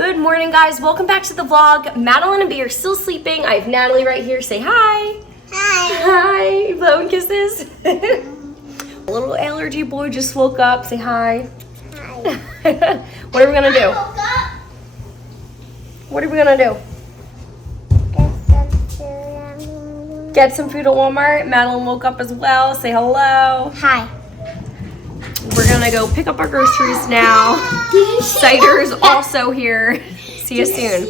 Good morning, guys. Welcome back to the vlog. Madeline and B are still sleeping. I have Natalie right here. Say hi. Hi. Hi. Blow and kisses. Little allergy boy just woke up. Say hi. Hi. What are we gonna do? What are we gonna do? Get some food at Walmart. Madeline woke up as well. Say hello. Hi. We're gonna go pick up our groceries now. Cider's also here. See you soon.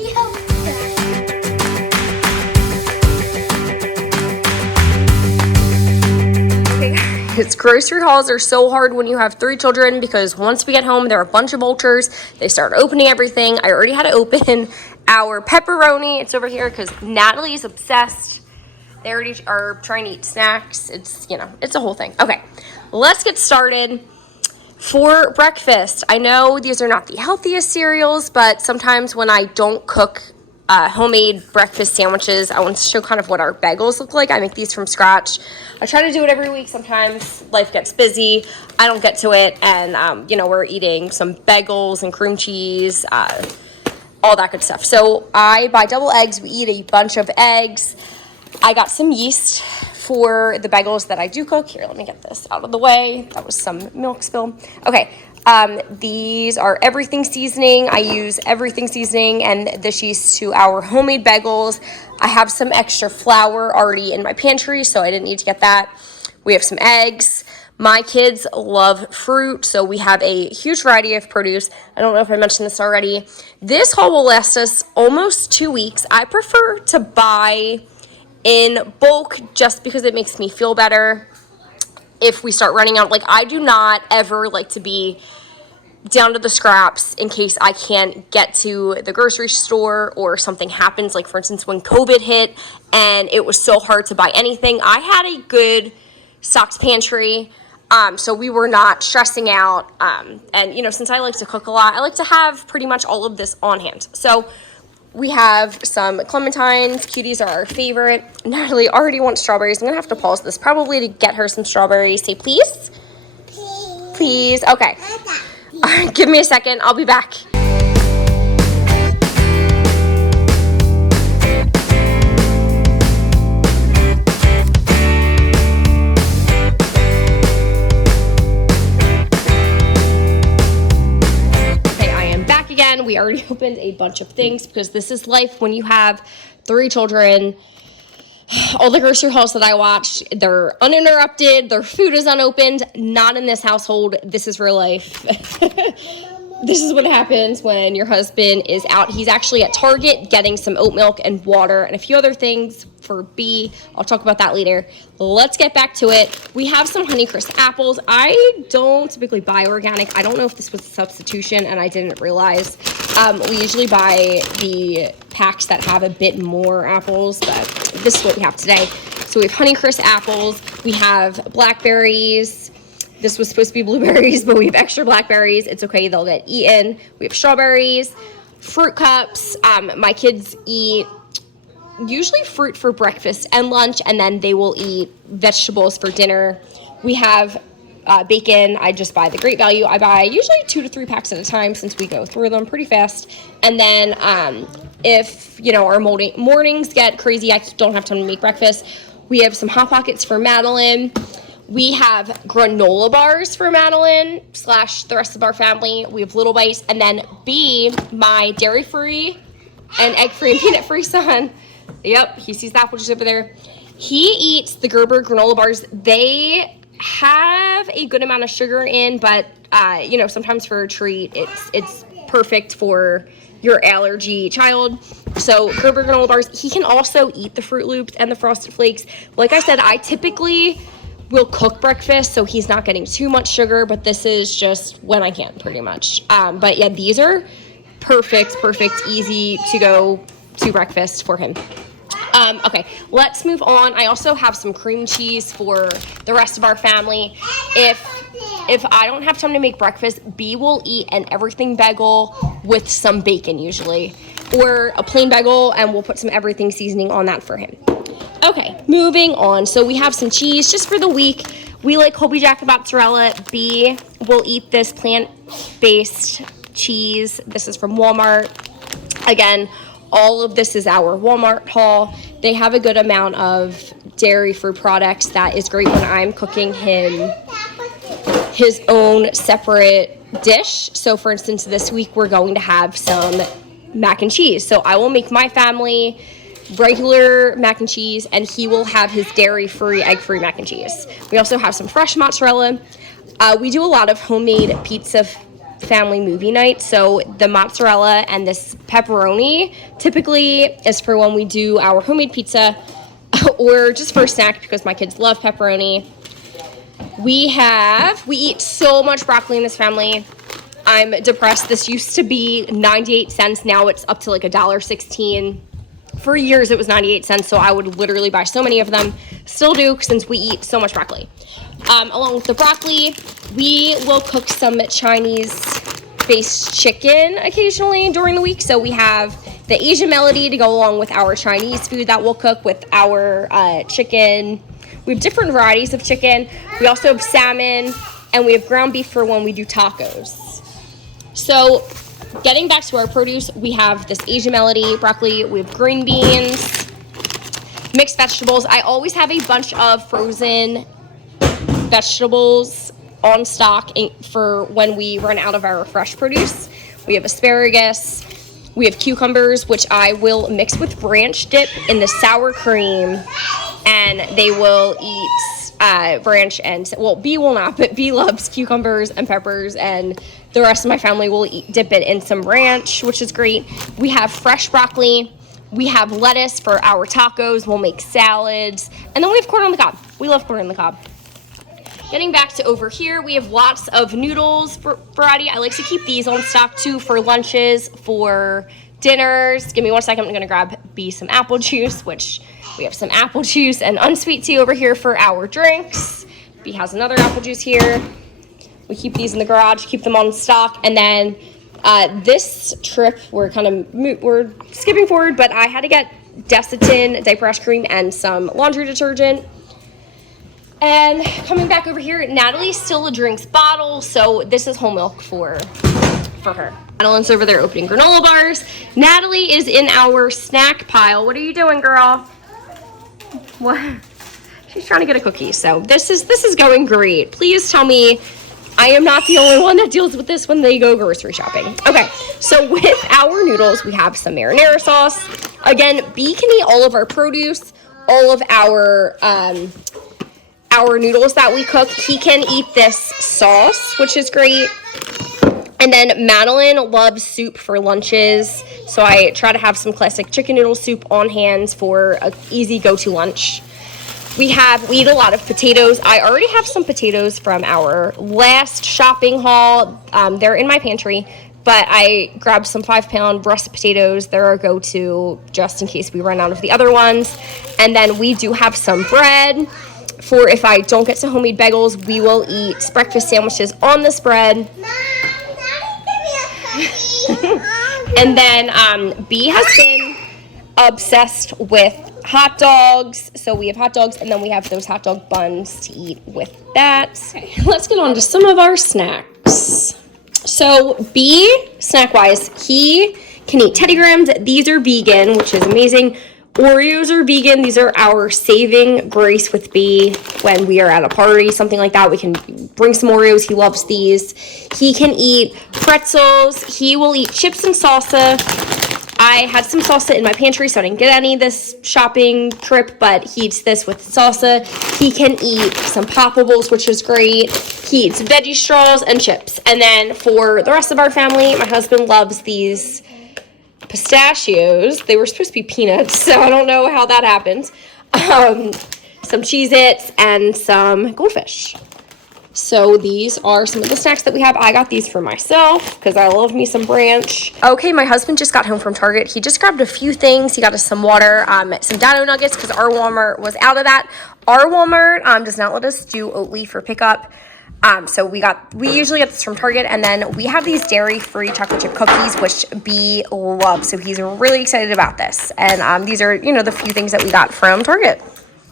Its grocery hauls are so hard when you have 3 children because once we get home, there are a bunch of vultures. They start opening everything. I already had to open our pepperoni. It's over here because Natalie's obsessed. They already are trying to eat snacks. It's, it's a whole thing. Okay, let's get started. For breakfast, I know these are not the healthiest cereals, but sometimes when I don't cook homemade breakfast sandwiches, I want to show kind of what our bagels look like. I make these from scratch. I try to do it every week. Sometimes life gets busy. I don't get to it. And, we're eating some bagels and cream cheese, all that good stuff. So I buy double eggs. We eat a bunch of eggs. I got some yeast for the bagels that I do cook. Here, let me get this out of the way. That was some milk spill. Okay, these are everything seasoning. I use everything seasoning and this yeast to our homemade bagels. I have some extra flour already in my pantry, so I didn't need to get that. We have some eggs. My kids love fruit, so we have a huge variety of produce. I don't know if I mentioned this already. This haul will last us almost 2 weeks. I prefer to buy in bulk just because it makes me feel better if we start running out. Like, I do not ever like to be down to the scraps in case I can't get to the grocery store or something happens. Like, for instance, when COVID hit and it was so hard to buy anything, I had a good stocked pantry, so we were not stressing out. And since I like to cook a lot, I like to have pretty much all of this on hand. So we have some clementines. Cuties are our favorite. Natalie already wants strawberries. I'm going to have to pause this probably to get her some strawberries. Say please. Please. Please. Okay. All right, give me a second. I'll be back. We already opened a bunch of things because this is life when you have 3 children. All the grocery hauls that I watch, they're uninterrupted. Their food is unopened. Not in this household. This is real life. This is what happens when your husband is out. He's actually at Target getting some oat milk and water and a few other things for B. I'll talk about that later. Let's get back to it. We have some Honeycrisp apples. I don't typically buy organic. I don't know if this was a substitution and I didn't realize. We usually buy the packs that have a bit more apples, but this is what we have today. So we have Honeycrisp apples. We have blackberries. This was supposed to be blueberries, but we have extra blackberries. It's okay, they'll get eaten. We have strawberries, fruit cups. My kids eat usually fruit for breakfast and lunch, and then they will eat vegetables for dinner. We have bacon. I just buy the Great Value. I buy usually 2 to 3 packs at a time since we go through them pretty fast. And then if, our mornings get crazy, I don't have time to make breakfast, we have some Hot Pockets for Madeline. We have granola bars for Madeline / the rest of our family. We have Little Bites. And then B, my dairy-free and egg-free and peanut-free son. Yep, he sees the apple juice over there. He eats the Gerber granola bars. They have a good amount of sugar in, but, sometimes for a treat, it's perfect for your allergy child. So Gerber granola bars. He can also eat the Fruit Loops and the Frosted Flakes. Like I said, I typically will cook breakfast, so he's not getting too much sugar, but this is just when I can, pretty much. But yeah, these are perfect, easy to go to breakfast for him. Okay, let's move on. I also have some cream cheese for the rest of our family. If I don't have time to make breakfast, B will eat an everything bagel with some bacon usually, or a plain bagel, and we'll put some everything seasoning on that for him. Okay, moving on. So we have some cheese just for the week. We like Colby Jack mozzarella. B will eat this plant-based cheese. This is from Walmart. Again, all of this is our Walmart haul. They have a good amount of dairy-free products that is great when I'm cooking him his own separate dish. So for instance, this week we're going to have some mac and cheese. So I will make my family regular mac and cheese, and he will have his dairy-free, egg-free mac and cheese. We also have some fresh mozzarella. We do a lot of homemade pizza family movie night, so the mozzarella and this pepperoni typically is for when we do our homemade pizza or just for a snack because my kids love pepperoni. We eat so much broccoli in this family. I'm depressed. This used to be 98 cents. Now it's up to like $1.16. For years it was 98 cents, so I would literally buy so many of them. Still do, since we eat so much broccoli. Along with the broccoli, we will cook some Chinese-based chicken occasionally during the week. So we have the Asian melody to go along with our Chinese food that we'll cook with our chicken. We have different varieties of chicken. We also have salmon, and we have ground beef for when we do tacos. So getting back to our produce, we have this Asian melody, broccoli, we have green beans, mixed vegetables. I always have a bunch of frozen vegetables on stock for when we run out of our fresh produce. We have asparagus, we have cucumbers, which I will mix with ranch dip in the sour cream, and they will eat ranch and, well, B will not, but B loves cucumbers and peppers, and the rest of my family will dip it in some ranch, which is great. We have fresh broccoli. We have lettuce for our tacos. We'll make salads. And then we have corn on the cob. We love corn on the cob. Getting back to over here, we have lots of noodles variety. I like to keep these on stock too for lunches, for dinners. Give me 1 second. I'm going to grab B some apple juice, which we have some apple juice and unsweet tea over here for our drinks. B has another apple juice here. We keep these in the garage, keep them on stock. And then this trip, we're skipping forward, but I had to get Desitin diaper rash cream and some laundry detergent. And coming back over here, Natalie still drinks bottles, so this is whole milk for her. Madeline's over there opening granola bars. Natalie is in our snack pile. What are you doing, girl? What? She's trying to get a cookie. So this is going great. Please tell me I am not the only one that deals with this when they go grocery shopping. Okay, so with our noodles, we have some marinara sauce. Again, B can eat all of our produce, all of our noodles that we cook. He can eat this sauce, which is great. And then Madeline loves soup for lunches, so I try to have some classic chicken noodle soup on hand for an easy go-to lunch. We eat a lot of potatoes. I already have some potatoes from our last shopping haul. They're in my pantry, but I grabbed some 5-pound russet potatoes. They're our go-to just in case we run out of the other ones. And then we do have some bread. For if I don't get to homemade bagels, we will eat breakfast sandwiches on this bread. And then B has been obsessed with hot dogs. So we have hot dogs, and then we have those hot dog buns to eat with that. Okay, let's get on to some of our snacks. So B, snack-wise, he can eat Teddy Grahams. These are vegan, which is amazing. Oreos are vegan. These are our saving grace with B when we are at a party, something like that. We can bring some Oreos. He loves these. He can eat pretzels. He will eat chips and salsa. I had some salsa in my pantry, so I didn't get any this shopping trip, but he eats this with salsa. He can eat some Poppables, which is great. He eats veggie straws and chips. And then for the rest of our family, my husband loves these pistachios. They were supposed to be peanuts, so I don't know how that happened. Some Cheez-Its and some goldfish. So these are some of the snacks that we have. I got these for myself because I love me some Branch. Okay, my husband just got home from Target. He just grabbed a few things. He got us some water, some Dino Nuggets because our Walmart was out of that. Our Walmart does not let us do Oatly for pickup. So we usually get this from Target, and then we have these dairy-free chocolate chip cookies, which B loves. So he's really excited about this. And these are, the few things that we got from Target.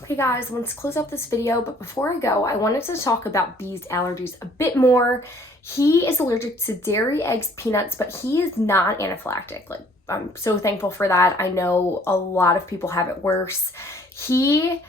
Okay guys, let's close up this video, but before I go, I wanted to talk about B's allergies a bit more. He is allergic to dairy, eggs, peanuts, but he is not anaphylactic. Like, I'm so thankful for that. I know a lot of people have it worse. He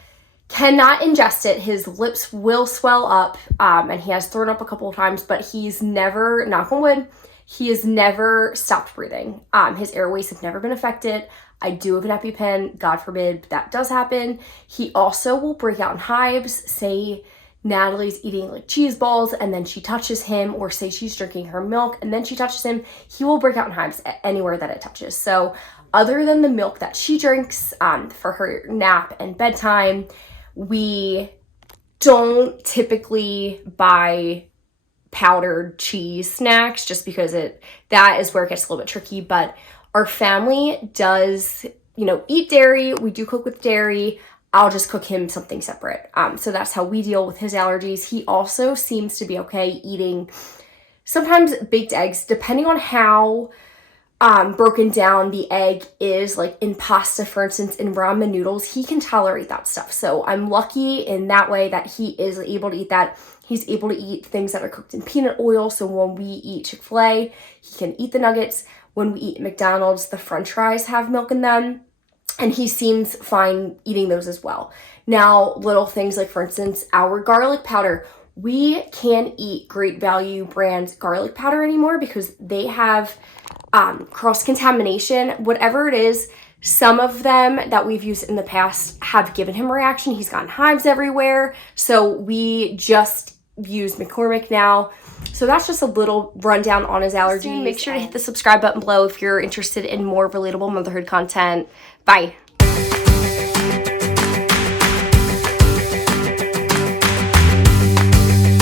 cannot ingest it. His lips will swell up, and he has thrown up a couple of times, but he's never, knock on wood, he has never stopped breathing. His airways have never been affected. I do have an EpiPen, God forbid that does happen. He also will break out in hives. Say Natalie's eating like cheese balls and then she touches him, or say she's drinking her milk and then she touches him, he will break out in hives anywhere that it touches. So other than the milk that she drinks for her nap and bedtime, we don't typically buy powdered cheese snacks, just because that is where it gets a little bit tricky. But our family does, eat dairy. We do cook with dairy. I'll just cook him something separate. So that's how we deal with his allergies. He also seems to be okay eating sometimes baked eggs, depending on how broken down the egg is. Like in pasta, for instance, in ramen noodles, he can tolerate that stuff. So I'm lucky in that way that he is able to eat that. He's able to eat things that are cooked in peanut oil. So when we eat Chick-fil-A, he can eat the nuggets. When we eat McDonald's, the French fries have milk in them, and he seems fine eating those as well. Now, little things like, for instance, our garlic powder. We can't eat Great Value brand garlic powder anymore because they have cross-contamination. Whatever it is, some of them that we've used in the past have given him a reaction. He's gotten hives everywhere. So we just use McCormick now. So that's just a little rundown on his allergies. Make sure to hit the subscribe button below if you're interested in more relatable motherhood content. Bye.